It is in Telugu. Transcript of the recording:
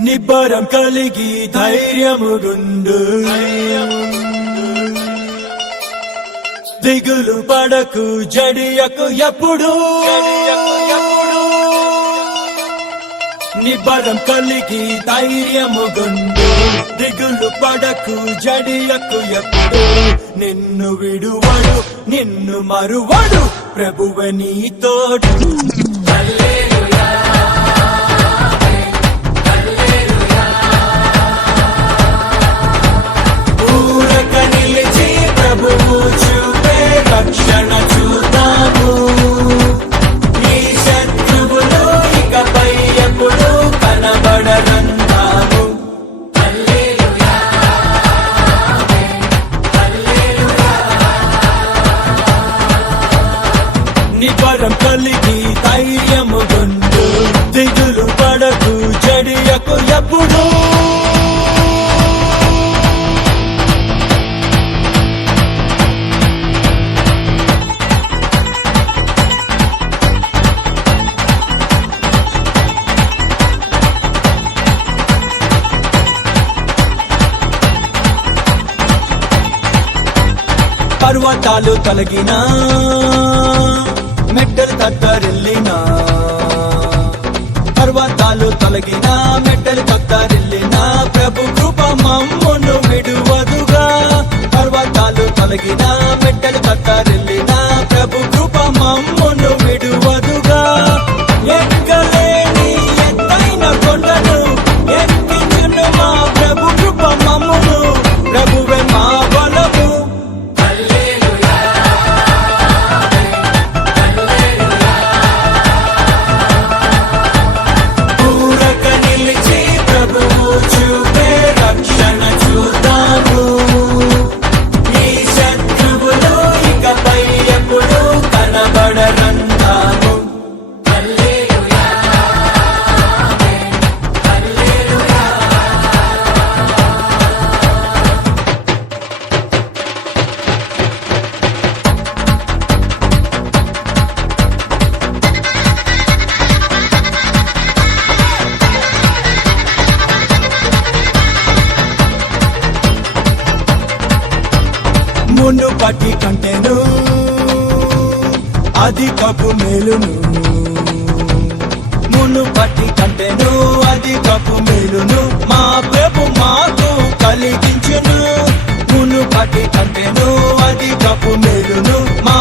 నిబ్బరం కలిగి ధైర్యముగుండు దిగులు పడకు జడియకు ఎప్పుడు నిబ్బరం కలిగి ధైర్యముగుండు దిగులు పడకు జడియకు ఎప్పుడు నిన్ను విడువడు నిన్ను మరువడు ప్రభువే నీ తోడు ఊరక నిలిచి ప్రభువు చూపే రక్షణ చూద్దాము ఈ శత్రువులు ఇకపై ఎప్పుడు కనబడరంటాము నిబ్బరం కలిగి ధైర్యముగుండు దిగులు పడకు జడియకు ఎప్పుడు పర్వతాలు తొలగినా మెట్టలు తత్తరిల్లినా పర్వతాలు తొలగినా మెట్టలు తత్తరిల్లినా ప్రభు కృప మమ్మును విడువదుగా పర్వతాలు తొలగినా మెట్టలు తత్తరిల్లినా ప్రభు కృప మమ్మును విడువదుగా ఎక్కలేని ఎత్తైన కొండను ఎక్కించును మా ప్రభు కృప మమ్మును ప్రభువే మా బలము మునుపటి కంటెను అధికపు మేలును మునుపటి కంటెను అధికపు మేలును మా ప్రభు మాకు కలిగించును మునుపటి కంటెను అధికపు మేలును మా